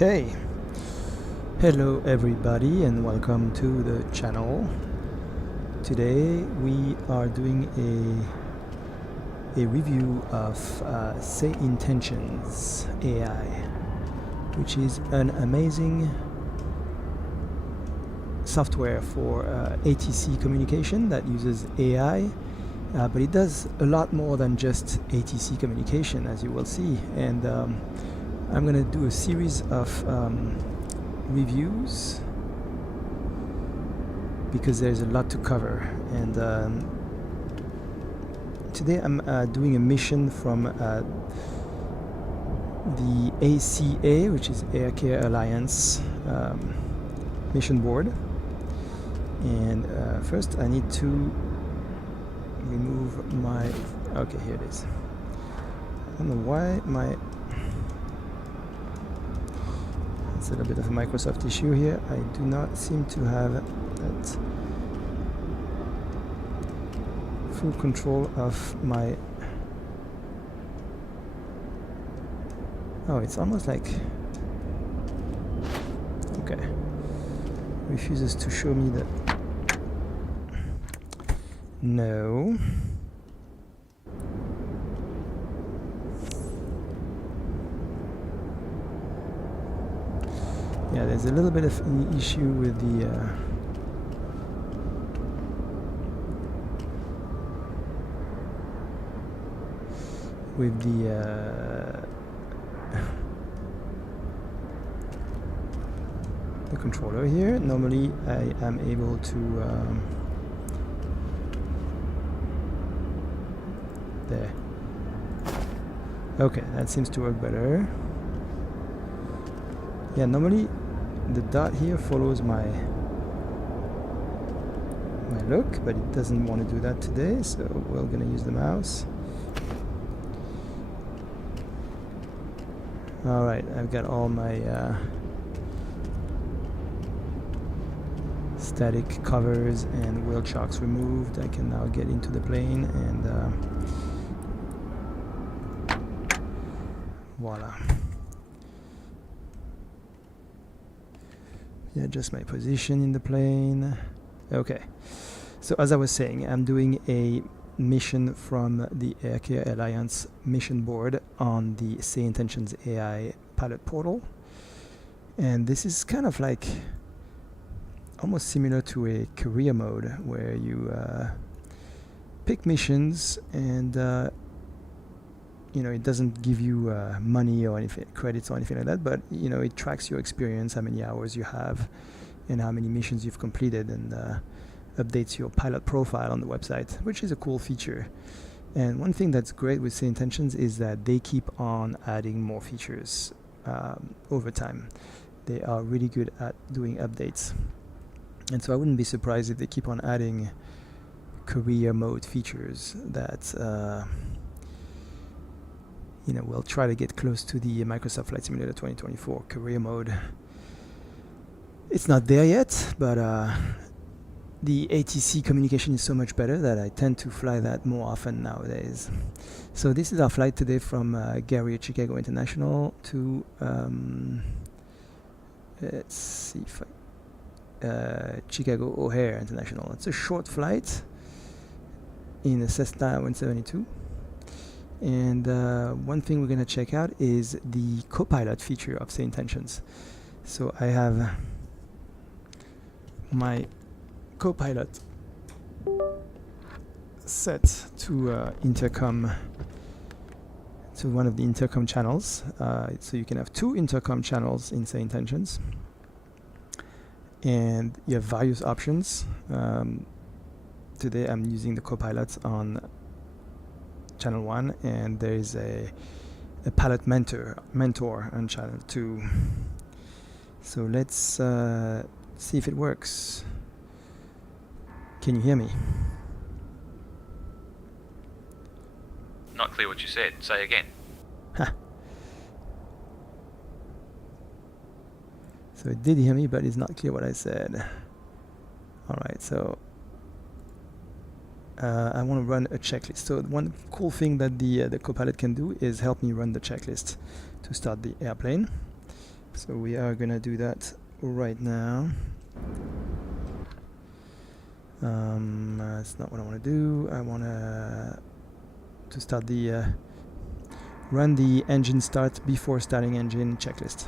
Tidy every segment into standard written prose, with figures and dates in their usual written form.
Okay, hello everybody and welcome to the channel. Today we are doing a review of SayIntentions.ai, which is an amazing software for ATC communication that uses AI, but it does a lot more than just ATC communication, as you will see. And I'm going to do a series of reviews because there's a lot to cover. And today I'm doing a mission from the ACA, which is Air Care Alliance mission board. And first I need to remove my, okay, here it is. I don't know why my, it's a little bit of a Microsoft issue here. I do not seem to have that full control of my, oh, it's almost like, okay, refuses to show me the, no. Yeah, there's a little bit of an issue with the the controller here. Normally I am able to there. Okay, that seems to work better. Yeah, normally the dot here follows my look, but it doesn't want to do that today, so we're gonna use the mouse. Alright, I've got all my static covers and wheel chocks removed. I can now get into the plane and voila. Yeah, just my position in the plane. Okay, so as I was saying, I'm doing a mission from the Air Care Alliance mission board on the SayIntentions.ai pilot portal. And this is kind of like almost similar to a career mode where you pick missions and you know, it doesn't give you money or anything, credits or anything like that, but you know, it tracks your experience, how many hours you have and how many missions you've completed, and updates your pilot profile on the website, which is a cool feature. And one thing that's great with SayIntentions is that they keep on adding more features over time. They are really good at doing updates. And so I wouldn't be surprised if they keep on adding career mode features that you know, we'll try to get close to the Microsoft Flight Simulator 2024 career mode. It's not there yet, but the ATC communication is so much better that I tend to fly that more often nowadays. So this is our flight today from Gary, Chicago International to, let's see if Chicago O'Hare International. It's a short flight in a Cessna 172. And one thing we're going to check out is the co-pilot feature of SayIntentions. So I have my co-pilot set to intercom, to one of the intercom channels. So you can have two intercom channels in SayIntentions, and you have various options. Today I'm using the co-pilot on channel 1, and there is a pilot mentor on channel 2. So let's see if it works. Can you hear me? Not clear what you said. Say again. Ha. So it did hear me, but it's not clear what I said. Alright, so I want to run a checklist. So one cool thing that the Copilot can do is help me run the checklist to start the airplane. So we are gonna do that right now. That's not what I want to do. I want to start the run the engine start before starting engine checklist.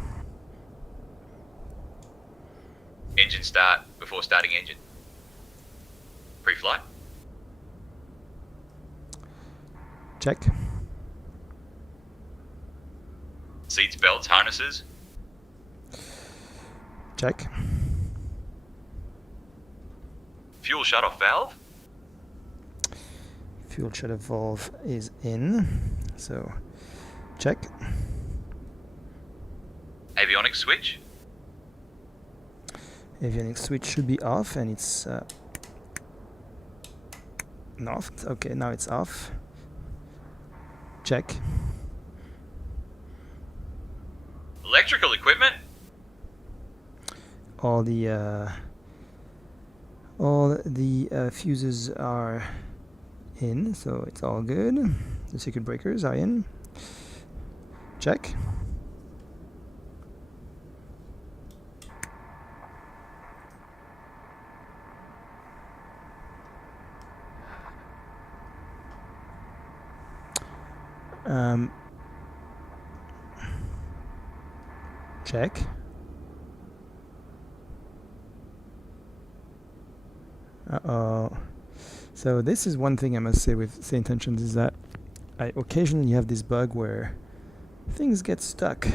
Engine start before starting engine. Pre-flight. Check. Seats, belts, harnesses. Check. Fuel shut-off valve. Fuel shut-off valve is in, so check. Avionics switch. Avionics switch should be off, and it's off. Okay, now it's off. Check. Electrical equipment. All the fuses are in, so it's all good. The circuit breakers are in. Check. Check. Uh-oh. So this is one thing I must say with SayIntentions, is that I occasionally have this bug where things get stuck.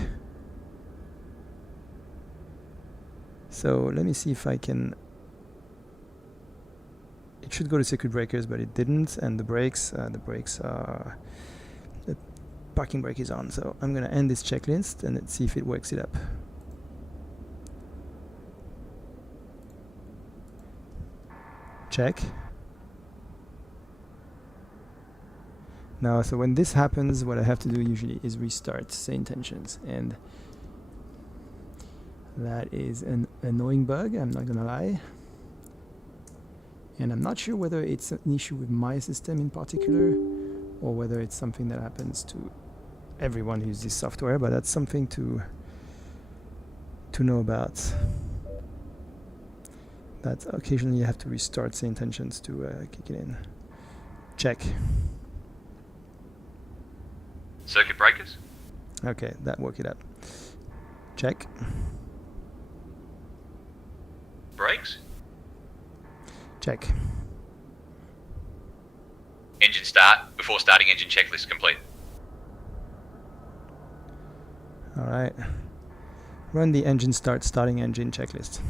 So let me see if I can... It should go to circuit breakers, but it didn't, and the brakes are... The parking brake is on, so I'm gonna end this checklist and let's see if it works it up. Check. Now, so when this happens, what I have to do usually is restart SayIntentions, and that is an annoying bug, I'm not gonna lie. And I'm not sure whether it's an issue with my system in particular, or whether it's something that happens to everyone who uses software, but that's something to know about. That occasionally you have to restart SayIntentions to kick it in. Check. Circuit breakers. Okay, that woke it up. Check. Brakes. Check. Engine start before starting engine checklist complete. Alright. Run the engine start starting engine checklist.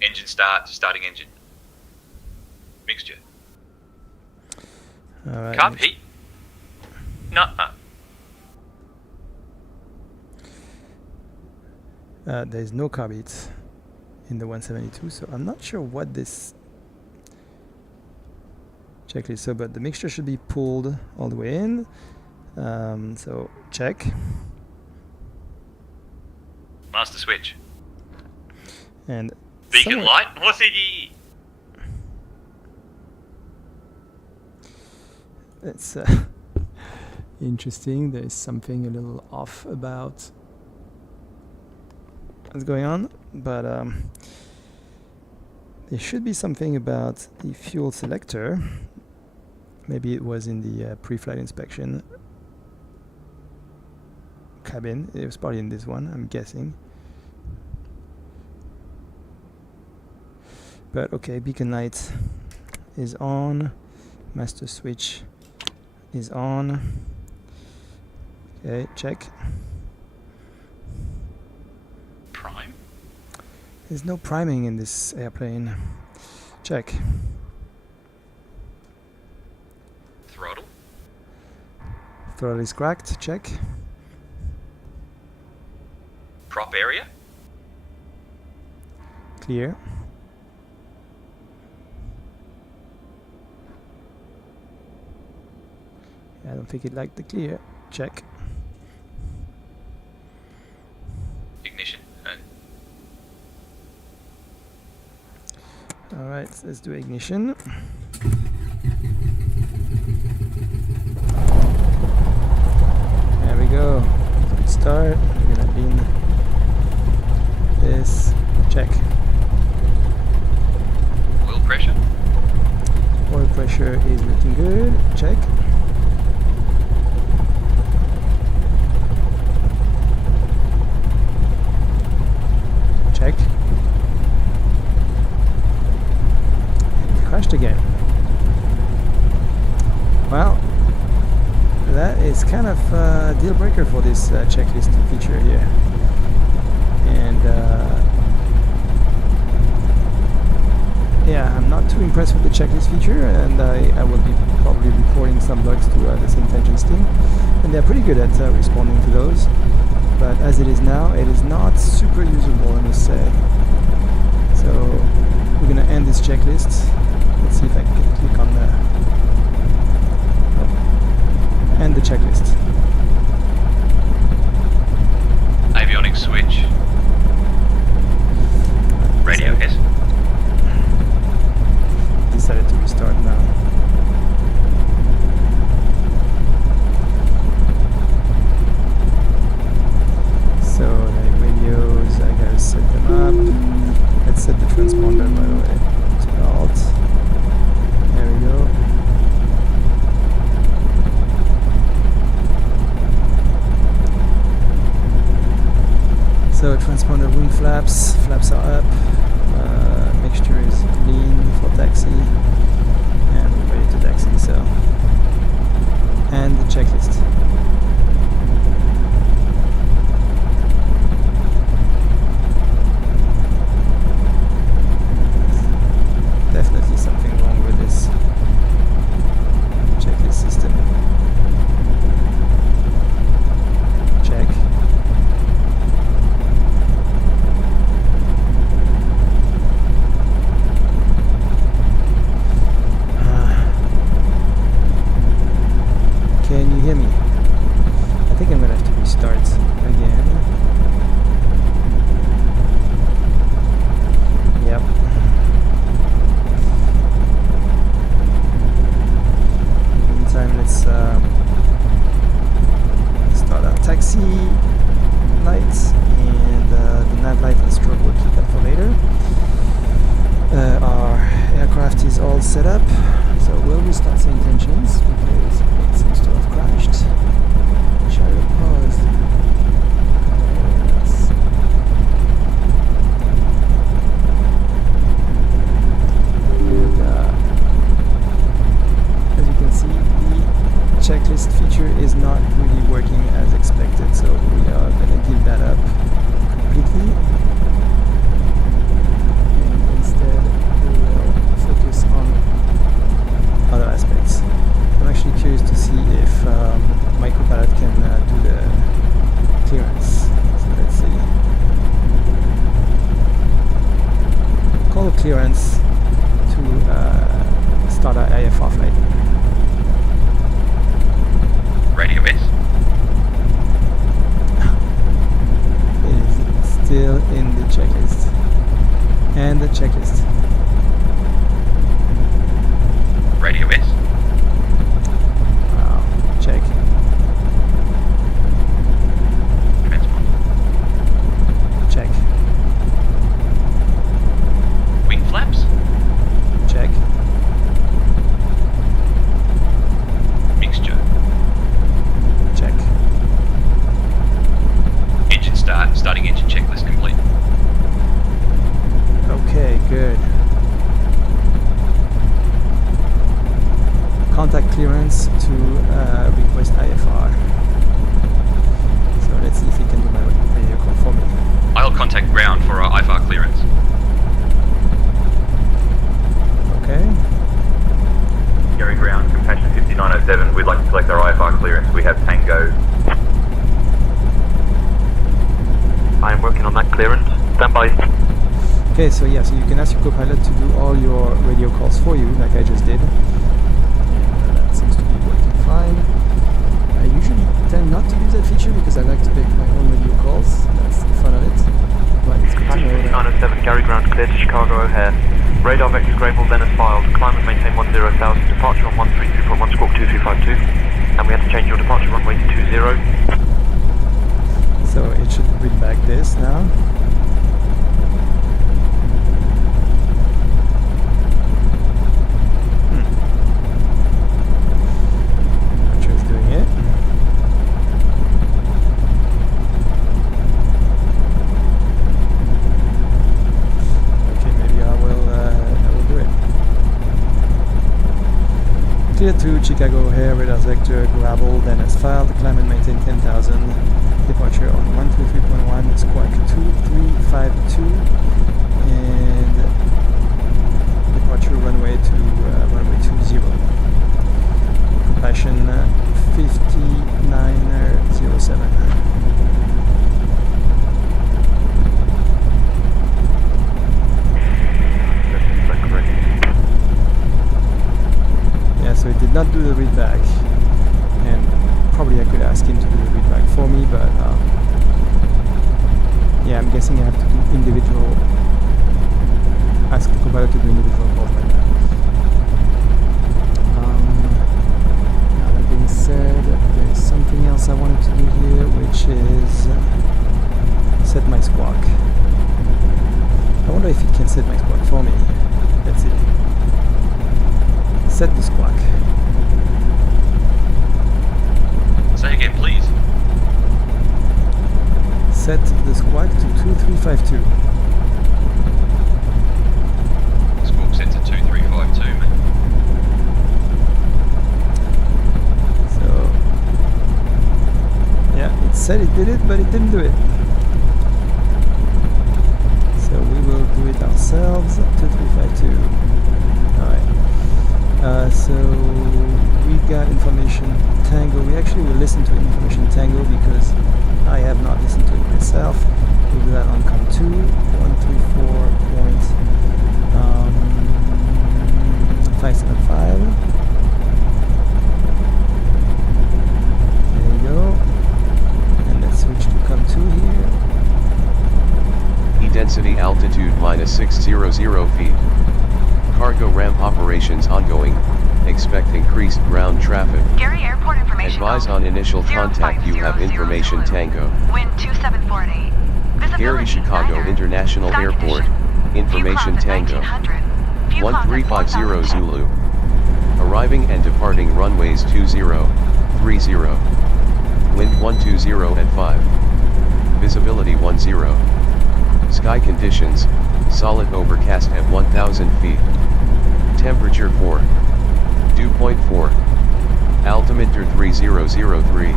Engine start starting engine. Mixture. Alright. Carb heat. Nuh-uh. There's no carb heat in the 172, so I'm not sure what this checklist. So, but the mixture should be pulled all the way in. So check. Master switch. And Beacon somewhere- light. What's it? It's interesting. There is something a little off about what's going on, but there should be something about the fuel selector. Maybe it was in the pre-flight inspection cabin. It was probably in this one, I'm guessing. But okay, beacon light is on. Master switch is on. Okay, check. Prime. There's no priming in this airplane. Check. Throttle. Throttle is cracked. Check. Prop area. Clear. I don't think it liked the clear. Check. Ignition. Alright, let's do ignition. There we go. restart. We're gonna lean this. Check. Oil pressure? Oil pressure is looking good. Check. Check. And it crashed again. Well, that is kind of a deal breaker for this checklist feature here. And yeah, I'm not too impressed with the checklist feature, and I will be probably reporting some bugs to the SayIntentions team, and they're pretty good at responding to those. But as it is now, it is not super usable, I must say. So we're gonna end this checklist. Let's see if I can click on the end the checklist. Avionics switch. Radio, yes. Decided to restart now. So like radios, I gotta set them up. Let's set the transponder, by the way, to alt. There we go. So transponder wing flaps are up. Mixture is lean for taxi, and we're ready to taxi. So, and the checklist. Definitely something wrong with this checklist system. Check. Can you hear me? I think I'm gonna have to restart again. Yep. In the meantime, let's start our taxi lights, and the nav light and strobe we'll keep that for later. Our aircraft is all set up, so we'll restart SayIntentions because it seems to have crashed. Shutter paused. Yes. And as you can see, the checklist feature is not really working as expected, so we are going to give that up completely. And instead, we will focus on other aspects. I'm actually curious to see if Micropilot can do the clearance. So let's see. Call clearance to start our IFR flight. Radio, yes. It is still in the checklist. And the checklist. Radio, yes. Wow. Check. Transponder. Check. Wing flaps? Check. Mixture. Check. Engine start. Starting engine checklist complete. Okay, good. Contact clearance to request IFR. So let's see if he can do my radio call for me. I'll contact ground for our IFR clearance. Okay. Gary Ground, Compassion 5907. We'd like to collect our IFR clearance. We have Tango. I am working on that clearance. Stand by. Okay, so yeah, so you can ask your co-pilot to do all your radio calls for you, like I just did. And that seems to be working fine. I usually tend not to use that feature because I like to make my own radio calls. That's the fun of it. But it's good to know that. 907, Gary Ground, clear to Chicago O'Hare. Radar vector Grable then as filed. Climb and maintain 10,000. Departure on 1324 1 Squawk 2252. And we had to change your departure runway to 20. should read back this now. Not sure it's doing it. Okay, maybe I will do it. Clear to Chicago O'Hare, radar sector, gravel, then as filed, climb and maintain 10,000, departure on 133.1, squawk 2352, and departure runway to runway 20. Compassion 5907. Yeah, so it did not do the read back, and probably I could ask him to do the read back for me, but yeah, I'm guessing I have to do individual, ask the compiler to do individual calls like that. Now that being said, there's something else I wanted to do here, which is set my squawk. I wonder if it can set my squawk for me. Let's see. Set the squawk. Say again, please. Set the squawk to 2352. Squawk set to 2352, mate. So, yeah, it said it did it, but it didn't do it. So we will do it ourselves, 2352. Alright. So we got information tango. We actually will listen to information tango because I have not listened to it myself. We'll do that on COM2, 134.575. There you go. And let's switch to COM2 here. E-density altitude -600 feet. Cargo ramp operations ongoing. Expect increased ground traffic. Gary Airport information. Advise on initial contact. You have information tango. Wind 2748. Visibility Gary Chicago 9er. International Sky Airport. condition. Information View tango. clouds at 1900. View clouds at 1350 4010. Zulu. Arriving and departing runways 20, 30. Wind 120 at 5. Visibility 10. Sky conditions, solid overcast at 1000 feet. Temperature 4. Dew point 4. Altimeter 3003.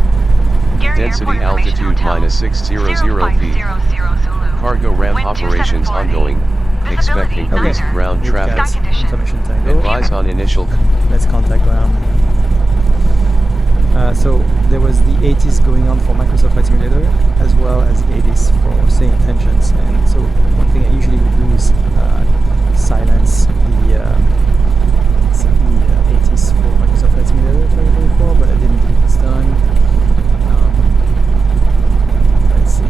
Gary Density Airport altitude information -600 feet. 0500 Zulu. Cargo ramp Wind operations 2748. ongoing. Expect Visibility increased 9er. ground We've got traffic. Sky condition. information tango. Advise on initial. Let's contact ground. So there was the 80s going on for Microsoft Flight Simulator as well as 80s for SayIntentions, and so one thing I usually would do is silence the 80s for Microsoft Flight Simulator 2024, but I didn't do it this time. Let's see.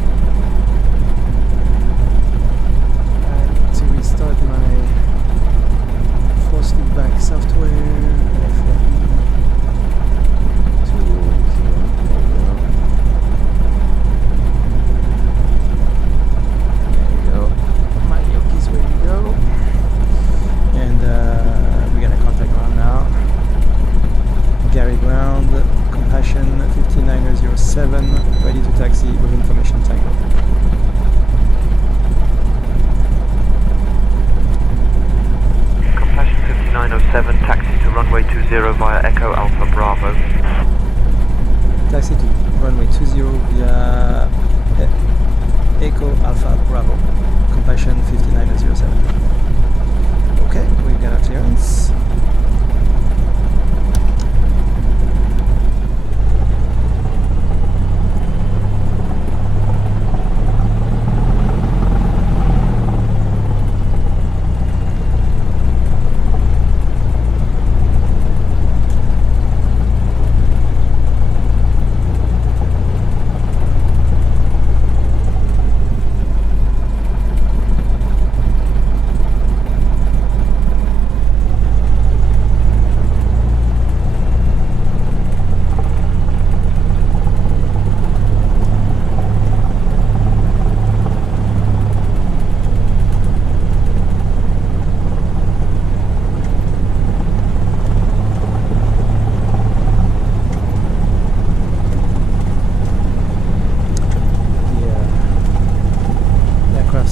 I need to restart my force feedback software. Gary ground, compassion 5907, ready to taxi with information tango. Compassion 5907, taxi to runway 20 via Echo Alpha Bravo. Taxi to runway 20 via Echo Alpha Bravo, compassion 5907. Okay, we got our clearance.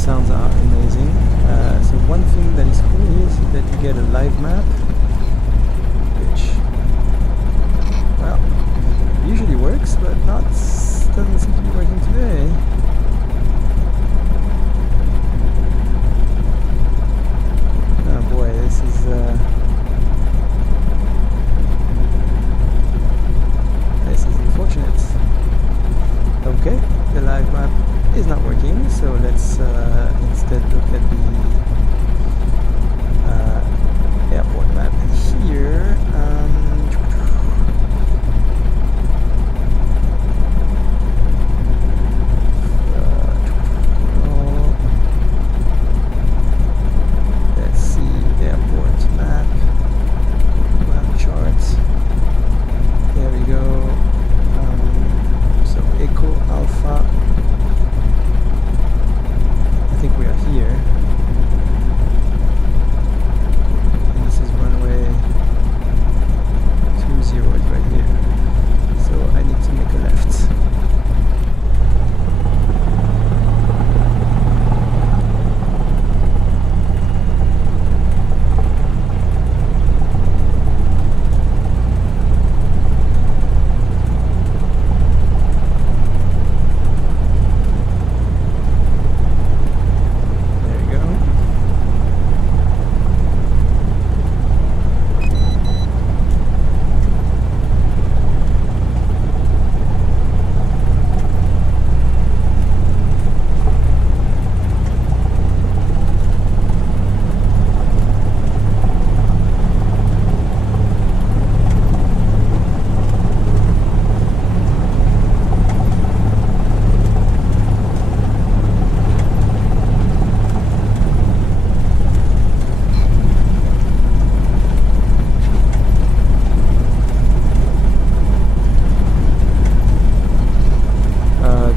sounds are amazing. So one thing that is cool is that you get a live map, which, well, usually works, but doesn't seem to be working today. Oh boy, this is unfortunate. Okay, the live map is not working, so let's instead look at the airport map here. Let's see, airport map, ground chart. There we go. So Echo Alpha. I think we are here. And this is runway 20 is right here. So I need to make a left.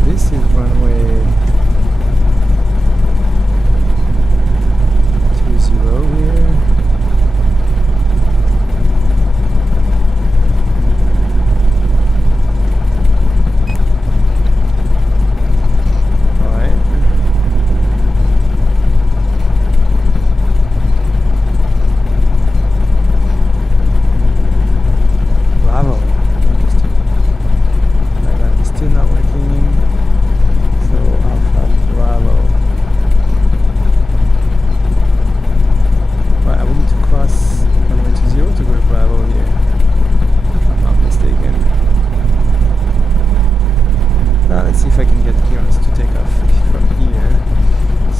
This is runway 20 here. Alright. Bravo. Interesting. My map is still not working. So Alpha Bravo. Right, I will need to cross runway 20 to go to Bravo here, if I'm not mistaken. Now let's see if I can get clearance to take off from here.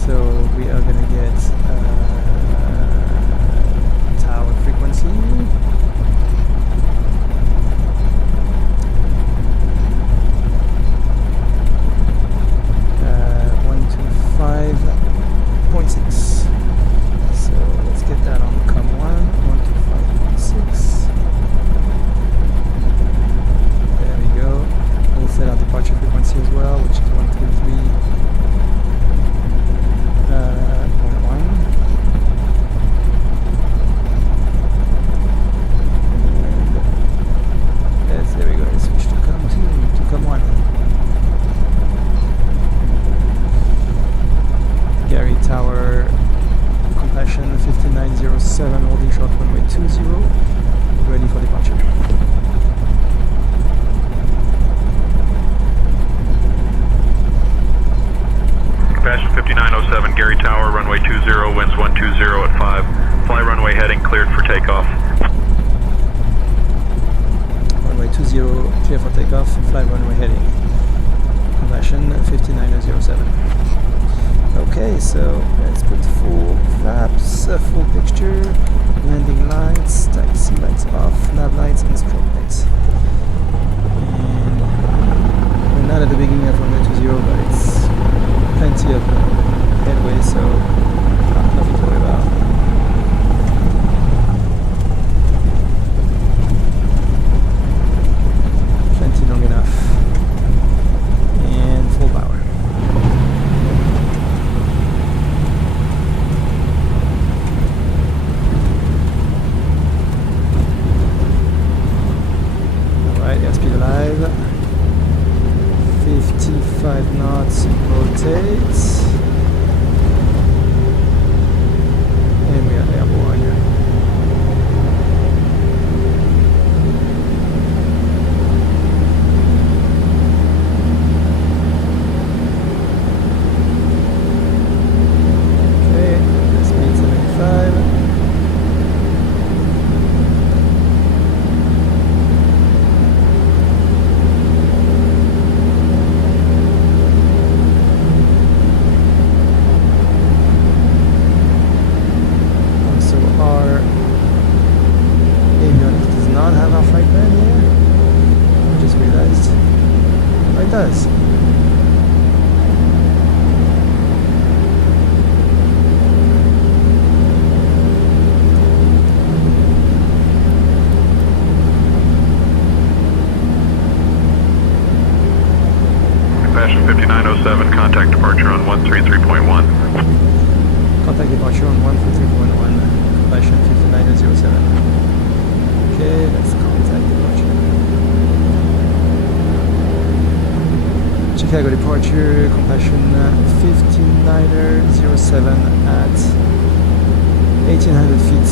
So we are gonna get tower frequency. 125.6. So let's get that on COM1, 125.6. There we go. We'll set our departure frequency as well, which is 133.1. And there we go. Let's switch to COM2, to COM1. Gary Tower, compassion 5907, holding short runway 20, ready for departure. Compassion 5907, Gary Tower, runway 20, winds 120 at 5. Fly runway heading cleared for takeoff. Runway 20, clear for takeoff, fly runway heading. Compassion 5907. Okay, so let's put full flaps, full picture, landing lights, taxi lights off, nav lights and strobe lights. And we're not at the beginning of runway 20, but it's plenty of headway, so nothing to worry about. Plenty long enough. And full power. Airspeed alive, 55 knots, rotate, departure on 133.1. Contact departure on 133.1, compassion 5907. Okay, let's contact departure. Chicago departure, compassion 5907 at 1800 feet.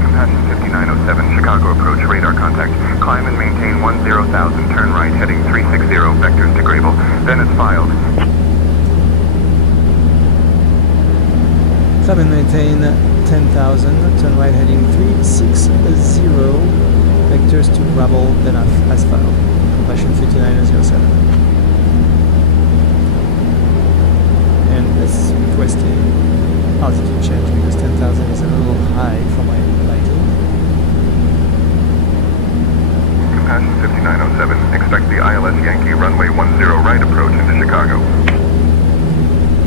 Compassion 5907, Chicago approach, radar contact. Climb and maintain 10,000, turn right, heading 360, vectors to Grable. Then it's filed. Climb and maintain 10,000, turn right heading 360, vectors to Gravel, then as filed. Compassion 5907. And let's request a altitude change because 10,000 is a little high for my liking. Compassion 5907, expect the ILS Yankee runway 10 right approach into Chicago.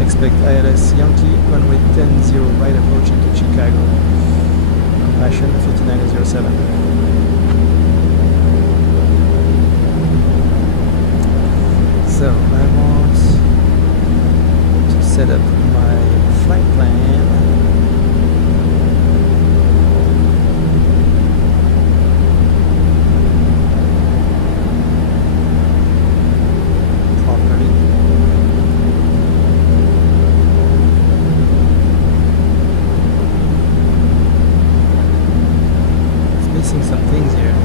Expect ILS Yankee runway 10 right approach into Chicago. Compassion 5907. So I want to set up my flight plan. Properly. It's missing some things here.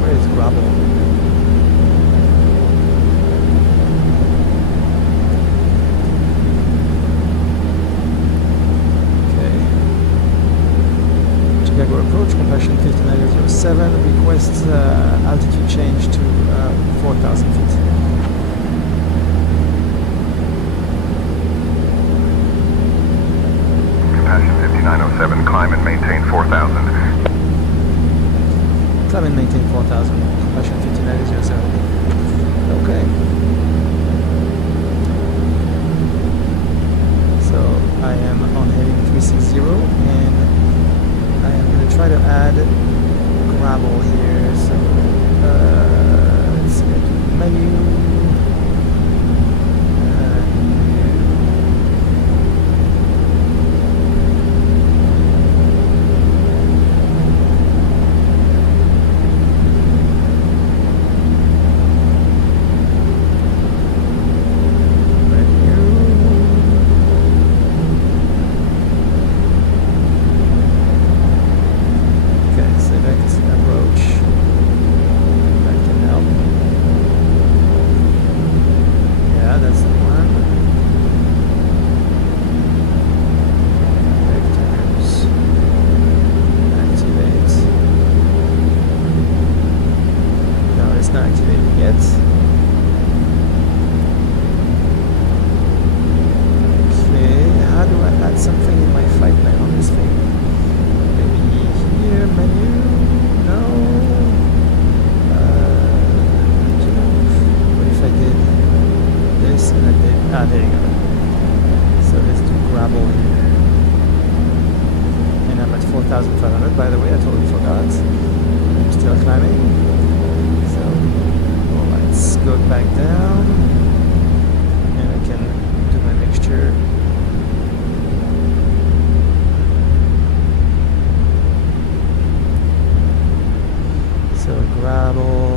Where is Gravel? Okay. Chicago approach, compassion 5907, request altitude change to 4,000 feet. Compassion 5907, climb and maintain 4,000. Climb and maintain 4,000, compassion 5907. Okay. So I am on heading 360 and I am going to try to add Gravel here. So let's go to menu. Something in my flight plan on this thing. Maybe here, menu, no. What if I did this and I did, there you go. So let's do Gravel here. And I'm at 4,500, by the way, I totally forgot. I'm still climbing. So let's go back down. And I can do my mixture. So Gravel.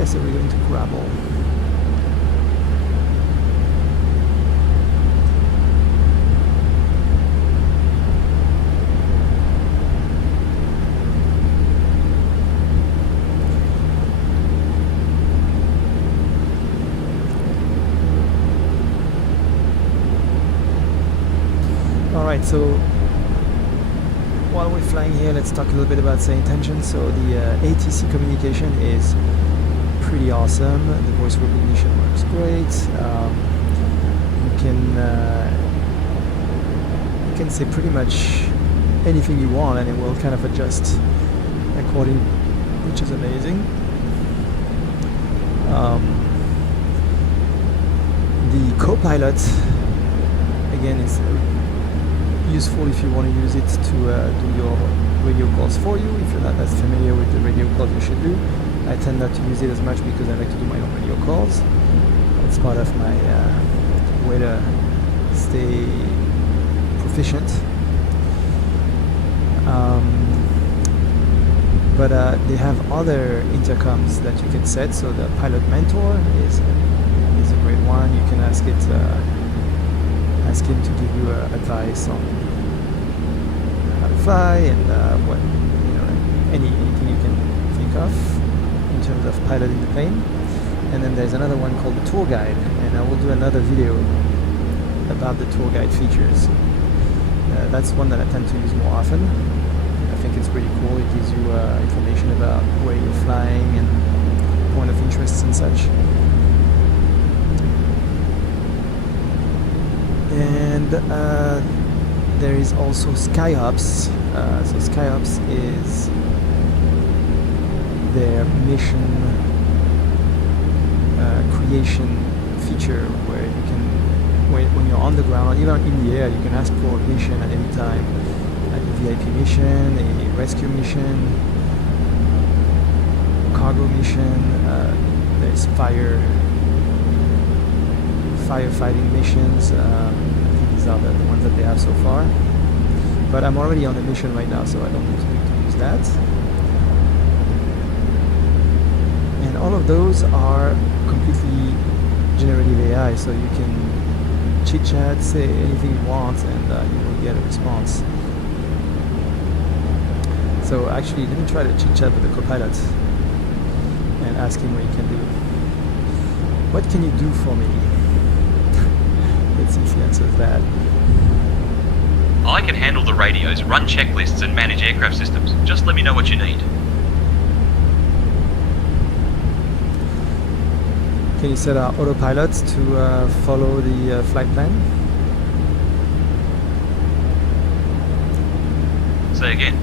Okay, so we're going to Gravel. Alright, so while we're flying here, let's talk a little bit about SayIntentions. So the ATC communication is pretty awesome. The voice recognition works great. You can say pretty much anything you want and it will kind of adjust according, which is amazing. The co-pilot again is useful if you want to use it to do your radio calls for you. If you're not as familiar with the radio calls you should do, I tend not to use it as much because I like to do my own radio calls. It's part of my way to stay proficient. But they have other intercoms that you can set. So the Pilot Mentor is a great one. You can ask it. Ask him to give you advice on how to fly and what anything you can think of in terms of piloting the plane. And then there's another one called the Tour Guide, and I will do another video about the Tour Guide features. That's one that I tend to use more often. I think it's pretty cool. It gives you information about where you're flying and point of interests and such. And there is also SkyOps. So SkyOps is their mission creation feature where you can, when you're on the ground, even in the air, you can ask for a mission at any time, like a VIP mission, a rescue mission, a cargo mission. There's firefighting missions. I think these are the ones that they have so far. But I'm already on a mission right now, so I don't need to use that. And all of those are completely generative AI, so you can chit chat, say anything you want, and you will get a response. So actually, let me try to chit chat with the co-pilot and ask him what he can do. What can you do for me? Let's see if he answers that. I can handle the radios, run checklists, and manage aircraft systems. Just let me know what you need. Can you set our autopilot to follow the flight plan? Say again.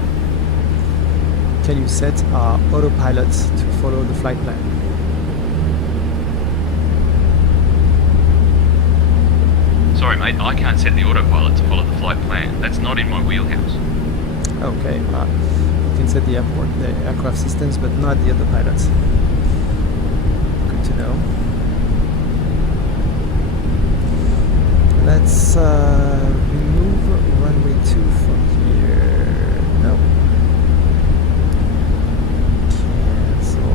Can you set our autopilot to follow the flight plan? Sorry, mate, I can't set the autopilot to follow the flight plan. That's not in my wheelhouse. Okay, you can set the aircraft systems, but not the autopilot. Good to know. Let's remove runway 2 from here. No. Cancel.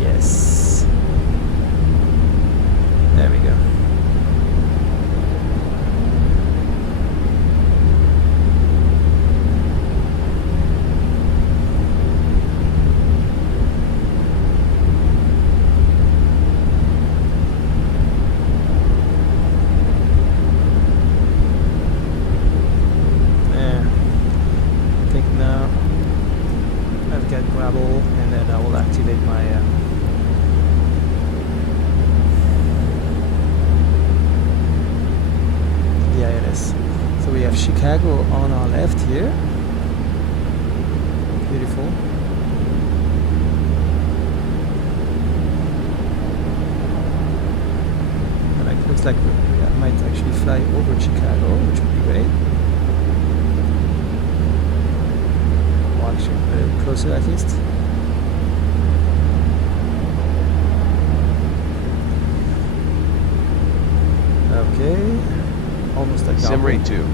Yes. There we go. Gravel, and then I will activate my DILS. So we have Chicago on our left here. Beautiful. And it looks like we might actually fly over Chicago, which would be great. Closer at least. that Sim garble. rate 2.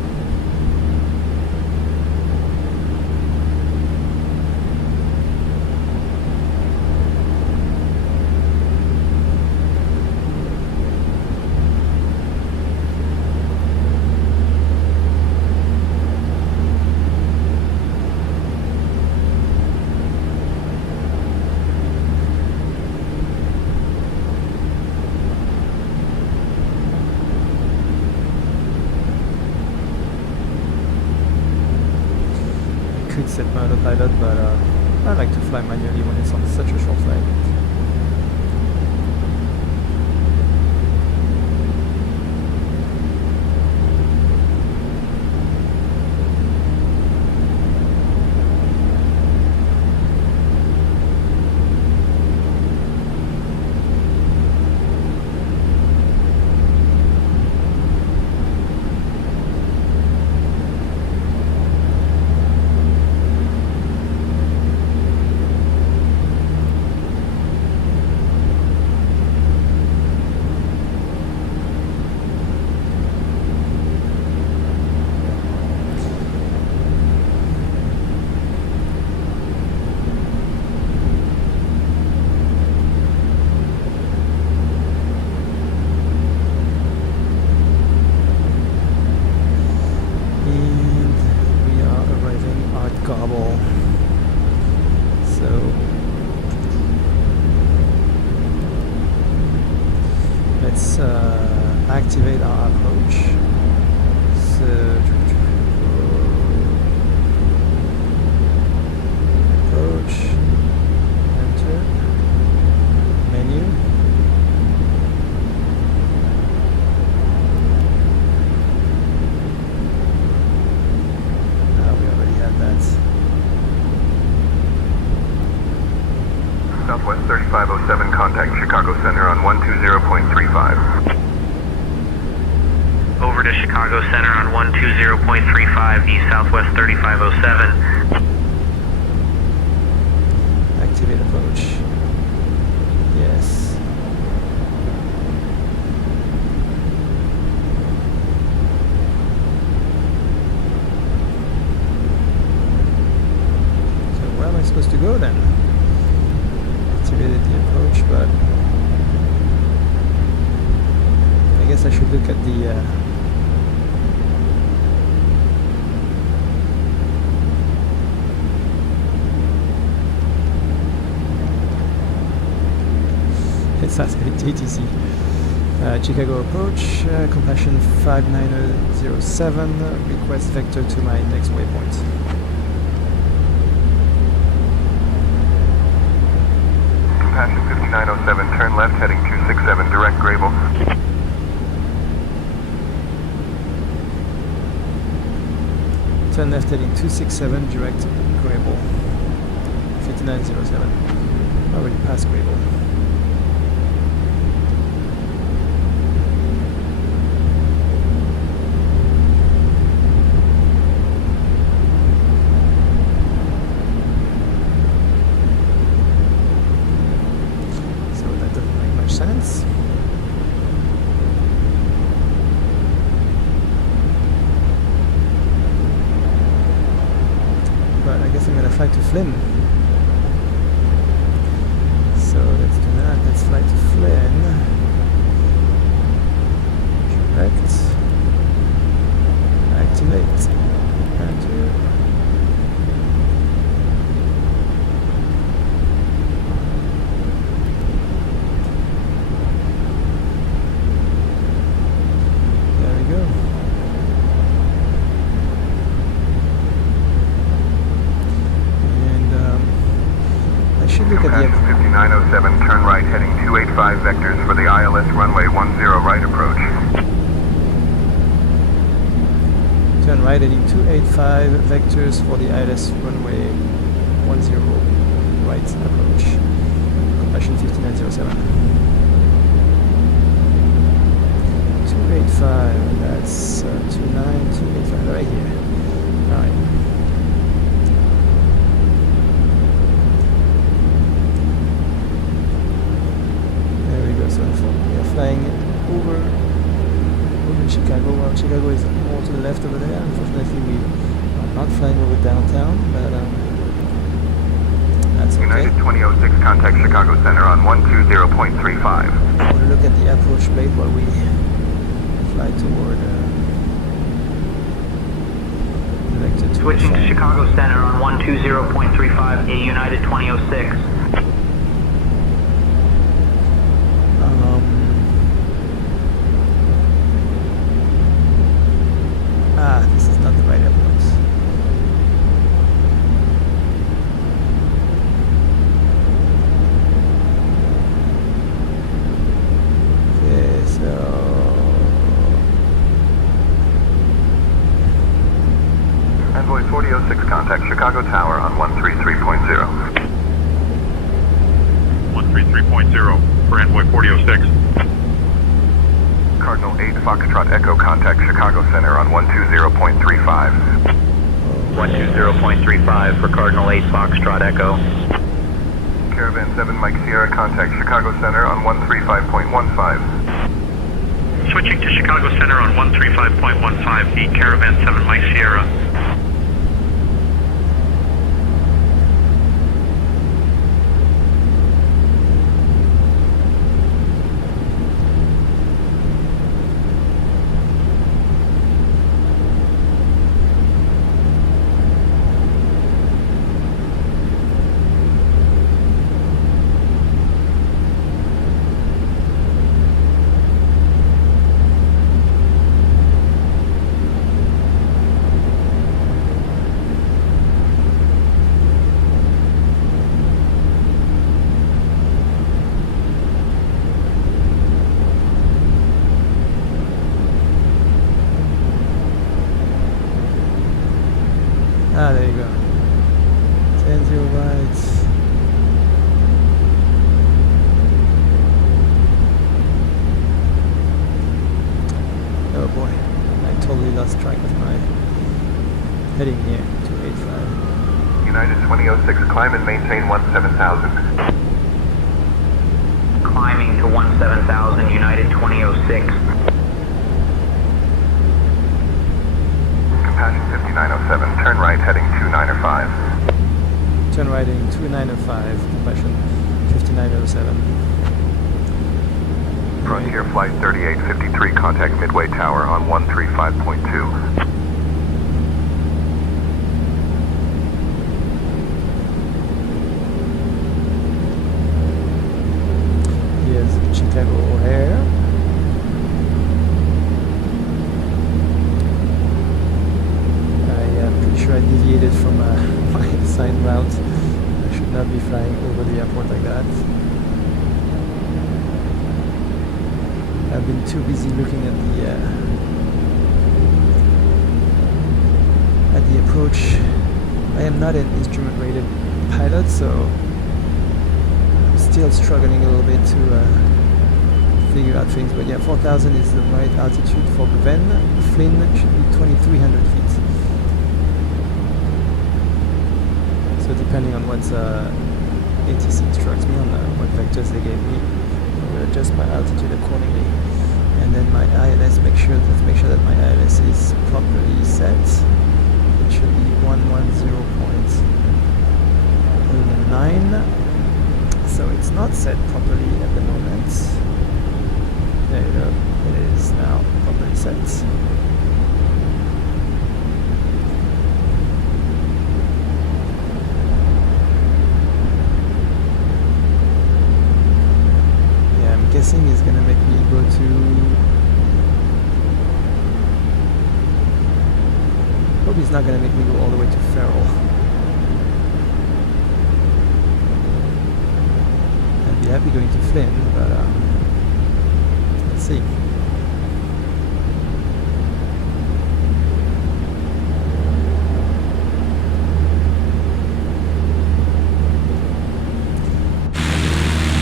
Could set my autopilot, but I like to fly manually when it's on such a short flight. Garble. So let's activate our approach. So approach, enter, menu. We already had that. Southwest 3507, contact Chicago Center on 120.35. Over to Chicago Center on 120.35, East Southwest 3507. Activate approach. Yes. So where am I supposed to go then? Activated the approach, but I guess I should look at the it's ATC. Chicago approach, compassion 59007, request vector to my next waypoint. Compassion 5907, turn left heading 267, direct Grable. Turn left heading 267, direct Grable. 5907. Already past Grable. So that doesn't make much sense. But I guess I'm gonna fly to Flynn. So let's do that. Let's fly to Flynn. Direct. Activate. Enter. There we go. I should look at the Compassion 5907, turn right heading 285 vectors for the ILS runway 10 right approach. turn right heading 285 vectors for the ILS runway 10 right approach. Compassion 5907. 285, that's 29285 right here. Alright. So we are flying over Chicago. Well, Chicago is not flying over downtown, but that's okay. United 2006, contact Chicago Center on 120.35. I want to look at the approach plate while we fly toward vector 205. Switching to Chicago Center on 120.35, a United 2006. This is not the right airport. Okay, so Envoy 4006, contact Chicago Tower on 133.0. 133.0 for Envoy 4006. Cardinal 8 Foxtrot Echo, contact Chicago Center on 120.35. 120.35 for Cardinal 8 Foxtrot Echo. Caravan 7 Mike Sierra, contact Chicago Center on 135.15. Switching to Chicago Center on 135.15, the Caravan 7 Mike Sierra. There you go. 10-0 right. Oh boy, I totally lost track of my heading here. 285. United 2006, climb and maintain 17,000. Climbing to 17,000, United 2006. Compassion 5907, turn right heading 2905. Turn right heading 2905, compassion 5907. Frontier Flight 3853, contact Midway Tower on 135.2. Here's Chicago O'Hare. I'm pretty sure I deviated from my assigned route. I should not be flying over the airport like that. I've been too busy looking at the approach. I am not an instrument rated pilot, so I'm still struggling a little bit to figure out things. But yeah, 4,000 is the right altitude for Glen. Flynn should be 2,300 feet. So depending on what ATC instructs me on, what vectors they gave me, I will adjust my altitude accordingly. And then my ILS, let's make sure that my ILS is properly set. It should be 110.9. So it's not set properly at the moment. There you go. It is now properly set. Guessing is gonna make me go to. Hope he's not gonna make me go all the way to Ferrol. I'd be happy going to Flynn, but let's see.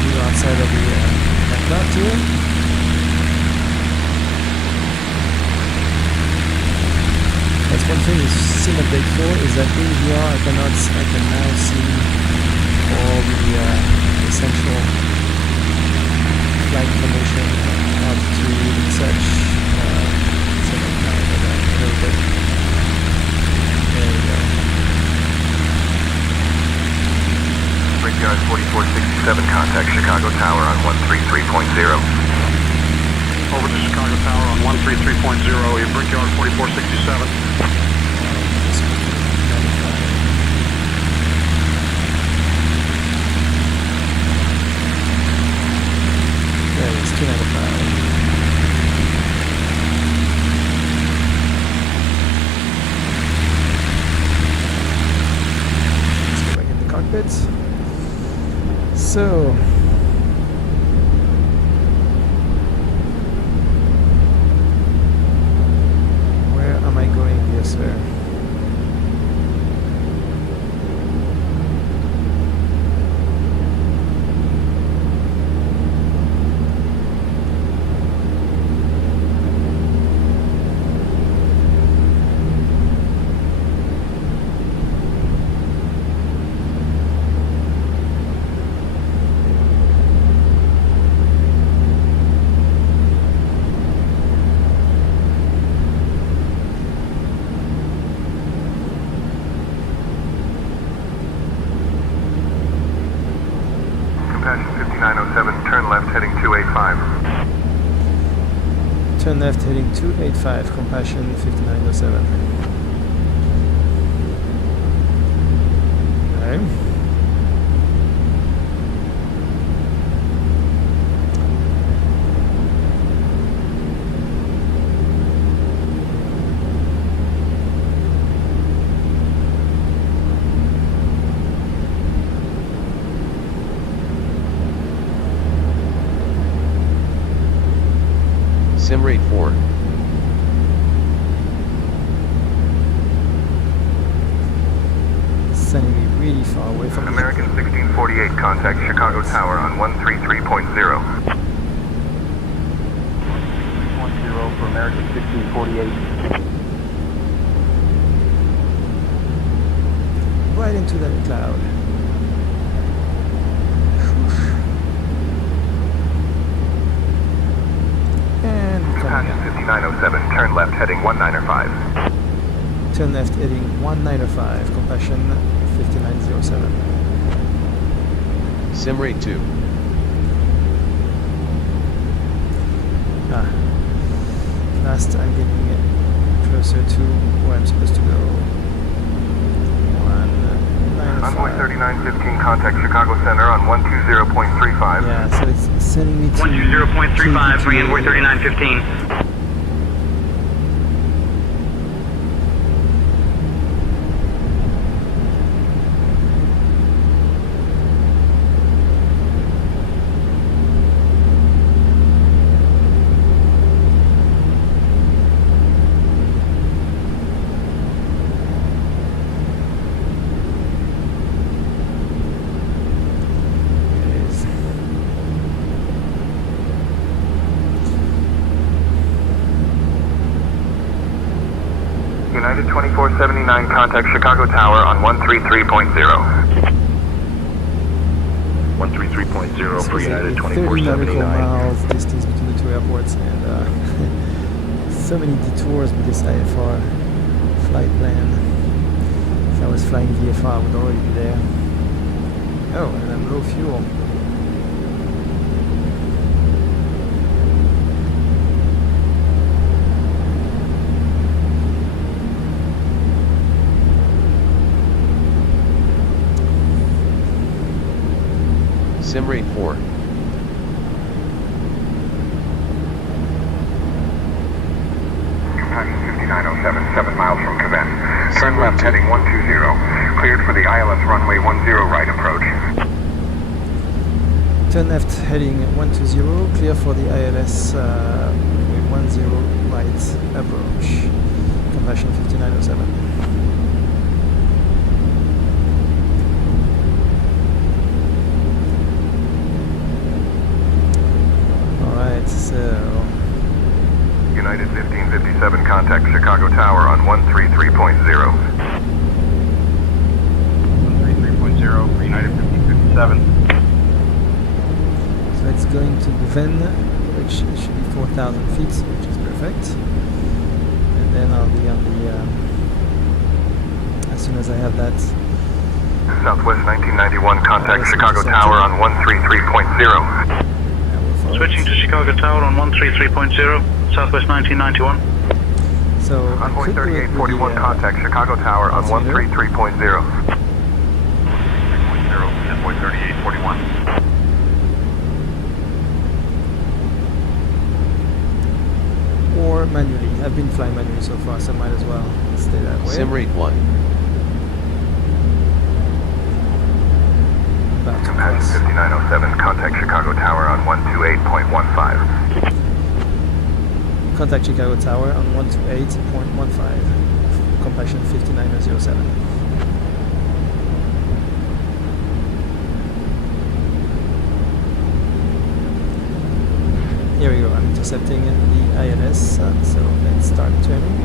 We're outside of the aircraft here. That's one thing with Sim Update 4 is that in VR I can now see all the essential flight information, altitude and such. So a little bit. There we go. 4467, contact Chicago Tower on 133.0. Over to Chicago Tower on 133.0, Brickyard 4467. There it is, 295. Let's go back in the cockpit. So, where am I going here, sir? Compassion 5907, turn left heading 285. Turn left heading 285, compassion 5907. Okay. Sim rate 4. Sending me really far away from the American 1648, contact Chicago Tower on 133.0. 10 for American 1648. right into that cloud. And coming Compassion up. 5907, turn left heading 1905. Turn left heading 1905, compassion 5907. Sim rate 2. Last I'm getting closer to where I'm supposed to go. Envoy 195. 3915, contact Chicago Center on 120.35. Yeah, so it's sending me to 120.35 for Envoy 3915. United 2479, contact Chicago Tower on 133.0. 133.0 for United 30 nautical 2479. miles distance between the two airports, and so many detours with this IFR flight plan. If I was flying VFR, I would already be there. Oh, and I'm low fuel. Sim rate 4. Compassion 5907, 7 miles from Quebec. Sim Turn left rate 2. heading 120. Cleared for the ILS runway 10 right approach. Turn left heading 120, clear for the ILS 10 right approach. Compassion 5907. Alright, so United 1557, contact Chicago Tower on 133.0. 133.0 for United 1557. so it's going to Bouven, which should be 4,000 feet, which is perfect. And then I'll be on the as soon as I have that Southwest 1991, contact Yes, Chicago intercepted. Tower on 133.0. I will follow Switching it. to Chicago Tower on 133.0, Southwest 1991. So I Envoy could do it with 3841, the, contact Chicago Tower on altimeter. 133.0. 3.0, Envoy 3841. or manually. I've been flying manually so far, so I might as well stay that way. Sim rate 1. About to Compassion cross. 5907, contact Chicago Tower on 128.15. Contact Chicago Tower on 128.15. Compassion 5907. Here we go, I'm intercepting the ILS, so let's start turning.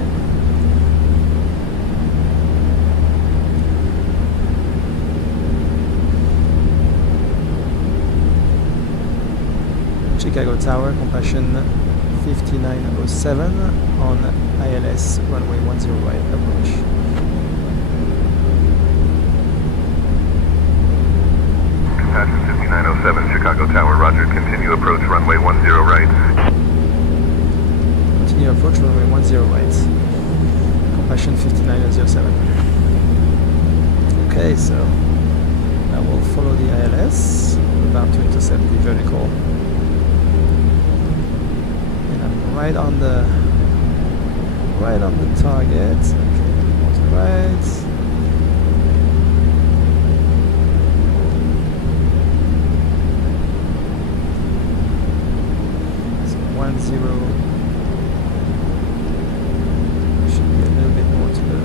Chicago Tower, compassion 5907 on ILS runway 10 right approach. Compassion 5907, Chicago Tower, roger, continue approach runway 10 right. Continue approach runway 10 right. Compassion 5907. Okay, so I will follow the ILS. We're about to intercept the vertical. And I'm right on the target. Okay, more to the right. So 10 should be a little bit more to the.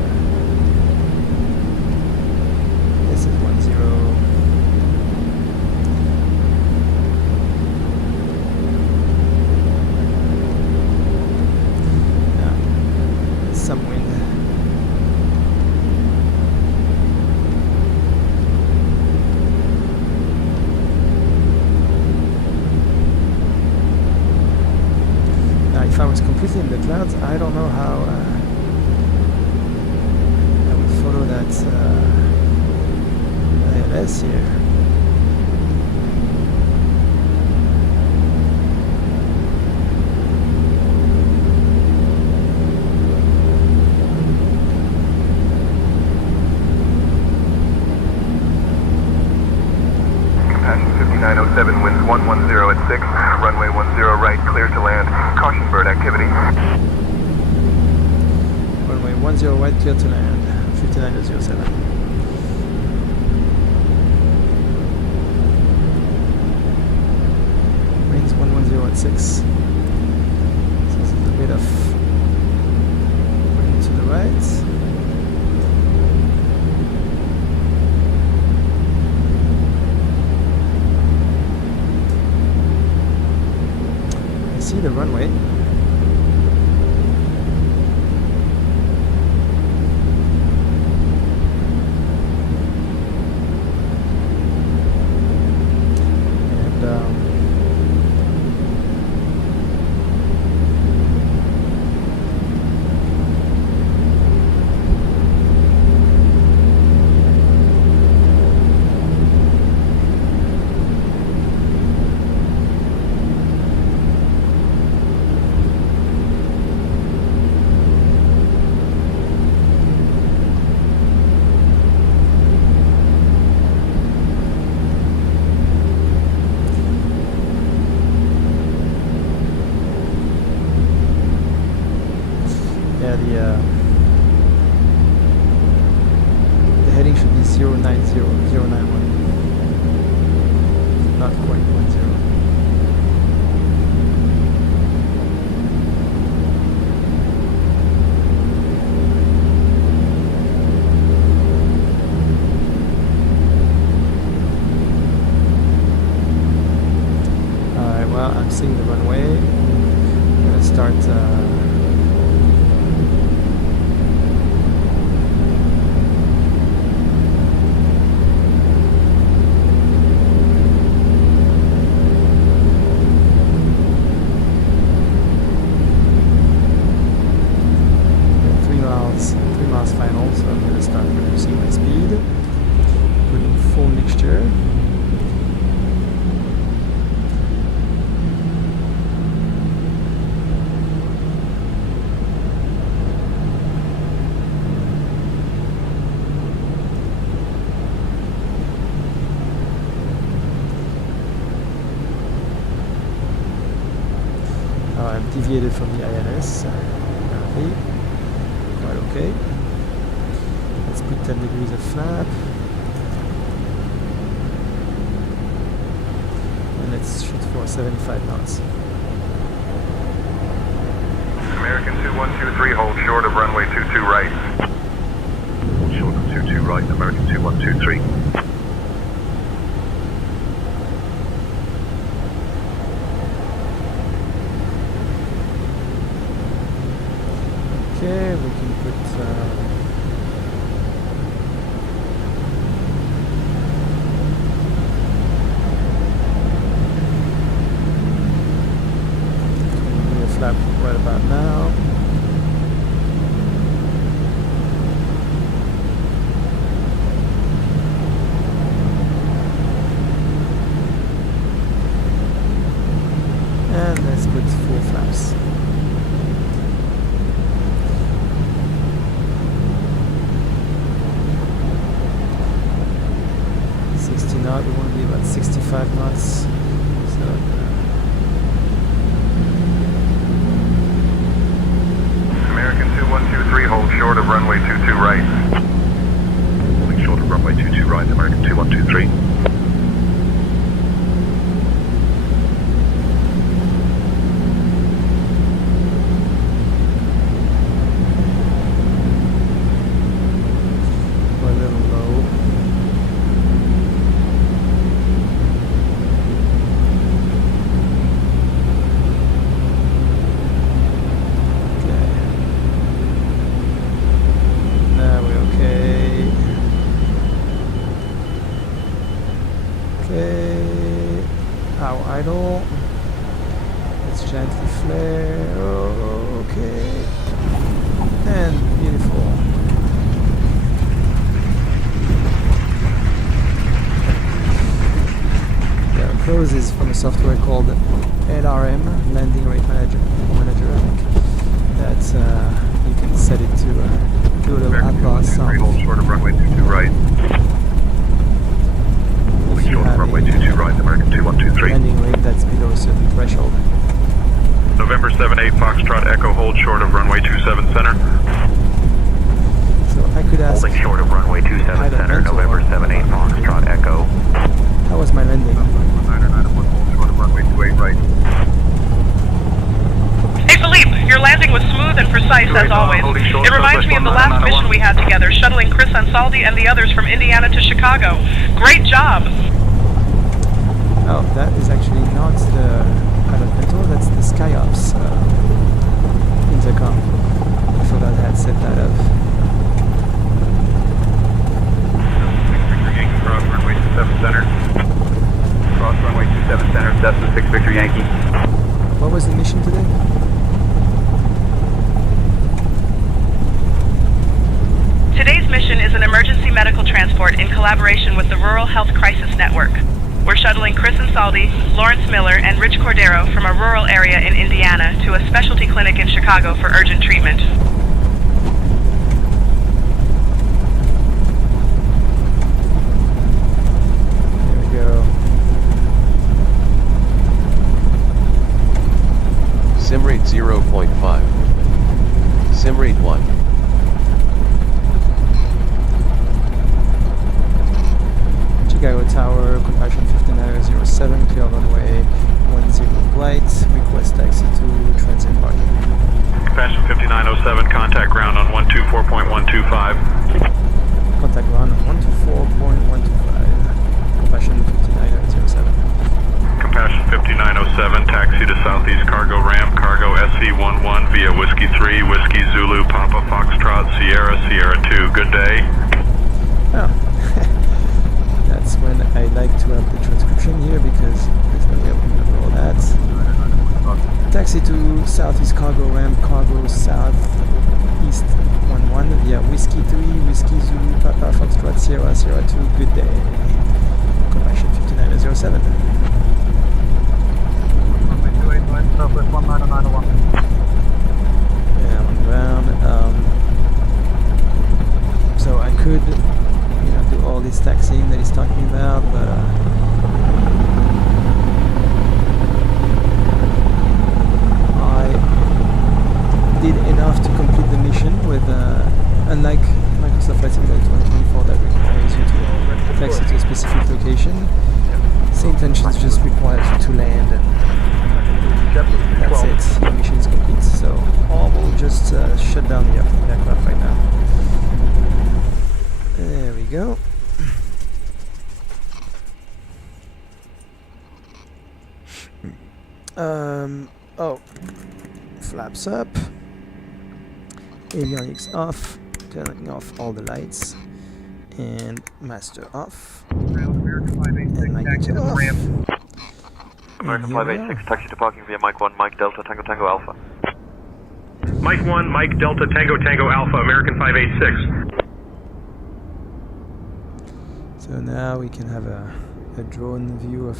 This is 10. Yeah, some wind. Now, if I was completely in the clouds, I don't know how I would follow that ILS here. Compassion 5907, winds 110 at 6, runway 10 right, clear to land. Caution bird activity. Runway 10 right, clear to land. 5907. Winds 110 at 6. So there's a bit of wind to the right. I see the runway. And yeah, the heading should be 090, 091. Not quite 10. Alright, well, I'm seeing the runway. I'm gonna start deviated from the INS, apparently. Quite okay. Let's put 10 degrees of flap. And let's shoot for 75 knots. American 2123, hold short of runway 22 right. Hold short of 22 right, American 2123. Okay, we can put a flap right about now. And let's put full flaps. Knot, we want to be about 65 knots. So American 2123, hold short of runway 22 right. Holding short of runway 22 right, American 2123. we're a little low. Okay, power idle. Let's gently flare. Okay, and beautiful. There, close is from a software called LRM, Landing Rate Manager, I think. That you can set it to do a little outbound sound. Hold short of runway 22 right. Short of runway 22 right, American 2123. Landing rate that's below a certain threshold. November 78 Foxtrot Echo, hold short of runway 27 center. So I could ask. Holding short of runway 27 center, November 78 Foxtrot Echo. How was my landing? 991, hold short of runway 28 right. Hey Philippe, your landing was smooth and precise as always. It reminds me of the last mission we had together, shuttling Chris Ansaldi and the others from Indiana to Chicago. Great job! Oh, that is actually not the pilot mentor, that's the SkyOps intercom. I forgot I had set that up. Victor Yankee, cross runway 27 center. Cross runway 27 center, Cessna 6 Victor Yankee. What was the mission today? Today's mission is an emergency medical transport in collaboration with the Rural Health Crisis Network. We're shuttling Chris Ansaldi, Lawrence Miller, and Rich Cordero from a rural area in Indiana to a specialty clinic in Chicago for urgent treatment. There we go. Simrate 0.5. Simrate 1. Chicago Tower, compassion 5907, clear runway 10 right, request taxi to transient parking. Compassion 5907, contact ground on 124.125. Contact ground on 124.125, compassion 5907. Compassion 5907, taxi to Southeast Cargo Ramp, Cargo SC11 via Whiskey 3, Whiskey Zulu, Papa Foxtrot, Sierra, Sierra 2. Good day. Oh. That's when I like to have the transcription here because there's no way I can remember all that. Taxi to Southeast Cargo Ramp, Cargo Southeast 11 via Whiskey 3, Whiskey Zulu, Papa Foxtrot, Sierra, Sierra 2. Good day. Compassion 5907. Yeah, I'm on ground. So I could, do all this taxiing that he's talking about, but I with, unlike Microsoft Flight Simulator 2024 that requires you to taxi to a specific location, SayIntentions just requires you to land and that's it, your mission is complete. So, or we'll just shut down the aircraft right now. There we go. Oh, flaps up, avionics off, turning off all the lights, and master off, and magnetic off. American 586, taxi to parking via Mike 1, Mike Delta, Tango Tango Alpha. Mike 1, Mike Delta, Tango Tango Alpha, American 586. So now we can have a drone view of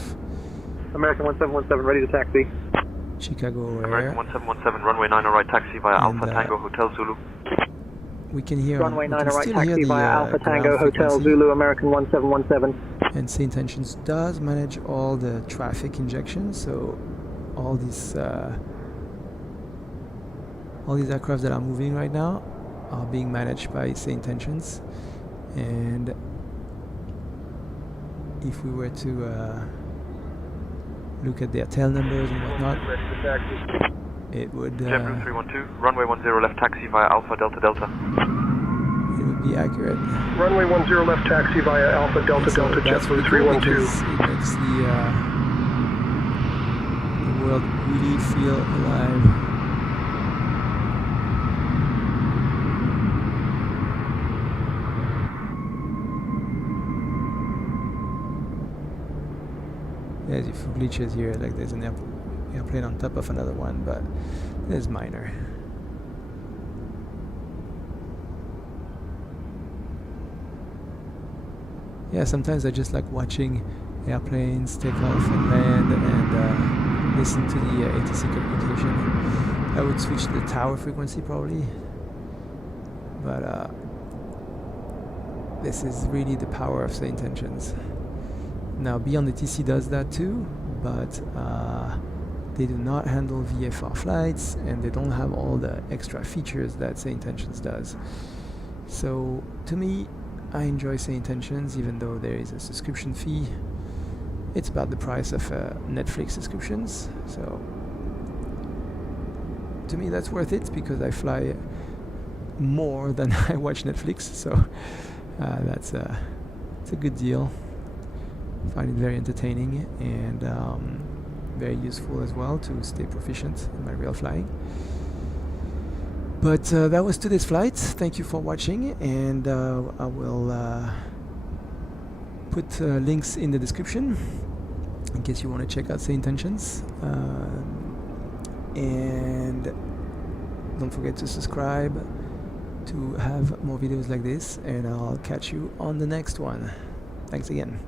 American 1717, ready to taxi. Chicago American Air. 1717, runway 9 right taxi via Alpha Tango Hotel Zulu. We can hear Runway 9 right still taxi hear the via Alpha Tango ground Hotel frequency. Zulu, American 1717. And SayIntentions does manage all the traffic injections, so all these aircraft that are moving right now are being managed by SayIntentions. And if we were to look at their tail numbers and whatnot, it would JetBlue 312, runway 10 left taxi via Alpha Delta Delta. it would be accurate. Runway 10 left taxi via Alpha Delta So Delta, that's JetBlue really cool 312. because it makes the world really feel alive. There's a few glitches here, like there's an airplane on top of another one, but it's minor. Yeah, sometimes I just like watching airplanes take off and land and listen to the ATC communication. I would switch to the tower frequency probably, but this is really the power of SayIntentions. Now Beyond ATC does that too, but they do not handle VFR flights and they don't have all the extra features that SayIntentions does. So to me, I enjoy SayIntentions even though there is a subscription fee. It's about the price of Netflix subscriptions, so to me that's worth it because I fly more than I watch Netflix, so it's a good deal. I find it very entertaining and very useful as well to stay proficient in my real flying. But that was today's flight. Thank you for watching, and I will put links in the description in case you want to check out SayIntentions. And don't forget to subscribe to have more videos like this, and I'll catch you on the next one. Thanks again.